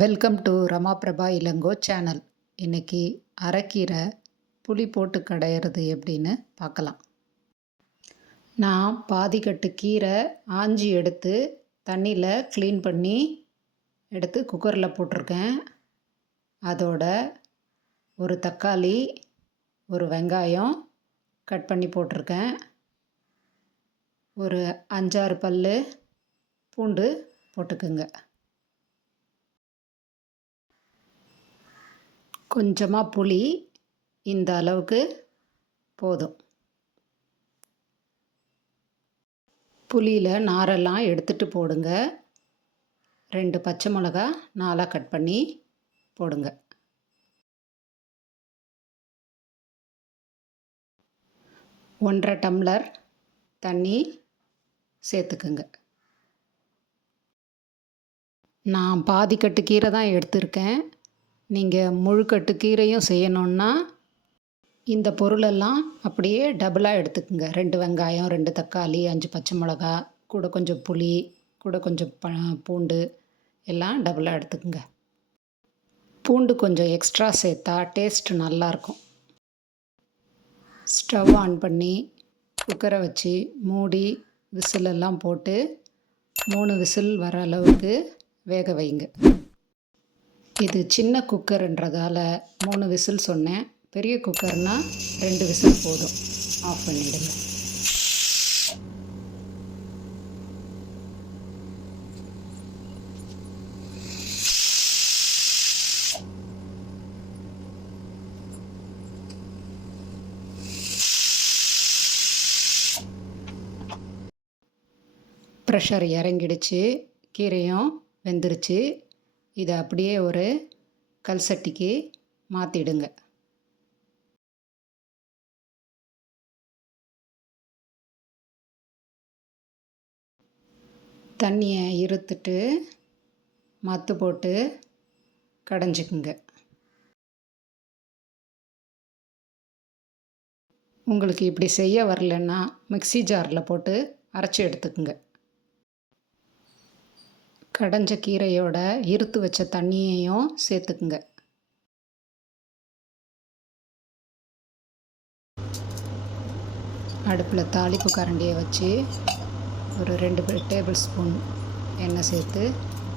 Welcome to Rama Prabha Ilango channel. இன்றைக்கி அரைக்கீரை புளி போட்டு கடையிறது எப்படின்னு பார்க்கலாம். நான் பாதிக்கட்டு கீரை ஆஞ்சி எடுத்து தண்ணியில் க்ளீன் பண்ணி எடுத்து குக்கரில் போட்டிருக்கேன். அதோட ஒரு தக்காளி, ஒரு வெங்காயம் கட் பண்ணி போட்டிருக்கேன். ஒரு 5-6 பல் பூண்டு போட்டுக்குங்க. கொஞ்சமாக புளி, இந்த அளவுக்கு போதும். புளியில் நாரெல்லாம் எடுத்துட்டு போடுங்க. 2 பச்சை மிளகா 4 கட் பண்ணி போடுங்க. ஒன்றரை டம்ளர் தண்ணி சேர்த்துக்குங்க. நான் பாதிக்கட்டு கீரை தான் எடுத்திருக்கேன். நீங்கள் முழுக்கட்டு கீரையும் செய்யணுன்னா இந்த பொருளெல்லாம் அப்படியே டபுளாக எடுத்துக்குங்க. 2 வெங்காயம், 2 தக்காளி, 5 பச்சை மிளகா, கூட கொஞ்சம் புளி, கூட கொஞ்சம் பூண்டு எல்லாம் டபுளாக எடுத்துக்குங்க. பூண்டு கொஞ்சம் எக்ஸ்ட்ரா சேர்த்தா டேஸ்ட் நல்லாயிருக்கும். ஸ்டவ் ஆன் பண்ணி குக்கரை வச்சு மூடி விசிலெல்லாம் போட்டு 3 விசில் வர அளவுக்கு வேக வைங்க. இது சின்ன குக்கர்ன்றதால 3 விசில் சொன்னேன். பெரிய குக்கர்னால் 2 விசில் போதும். ஆஃப் பண்ணிவிடுங்க. ப்ரெஷர் இறங்கிடுச்சு, கீரையும் வெந்துருச்சு. இதை அப்படியே ஒரு கல் சட்டிக்கு மாற்றிடுங்க. தண்ணியை இருத்துட்டு மத்து போட்டு கடைஞ்சிக்குங்க. உங்களுக்கு இப்படி செய்ய வரலன்னா மிக்ஸி ஜாரில் போட்டு அரைச்சி எடுத்துக்குங்க. கடைஞ்ச கீரையோட இருத்து வச்ச தண்ணியையும் சேர்த்துக்குங்க. அடுப்பில் தாளிப்பு கரண்டியை வச்சு ஒரு 2 டேபிள் ஸ்பூன் எண்ணெய் சேர்த்து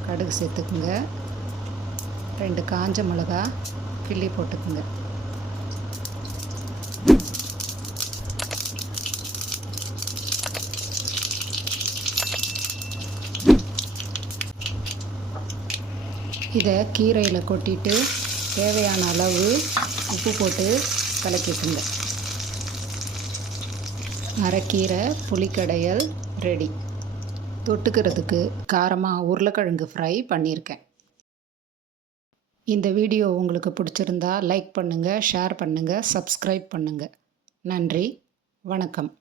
கடுகு சேர்த்துக்குங்க. 2 காஞ்ச மிளகா கிள்ளி போட்டுக்குங்க. இதை கீரையில் கொட்டிட்டு தேவையான அளவு உப்பு போட்டு கலக்கிக்குங்க. அரைக்கீரை புளிக்கடையல் ரெடி. தொட்டுக்கிறதுக்கு காரமாக உருளைக்கிழங்கு ஃப்ரை பண்ணியிருக்கேன். இந்த வீடியோ உங்களுக்கு பிடிச்சிருந்தா லைக் பண்ணுங்கள், ஷேர் பண்ணுங்கள், சப்ஸ்கிரைப் பண்ணுங்கள். நன்றி, வணக்கம்.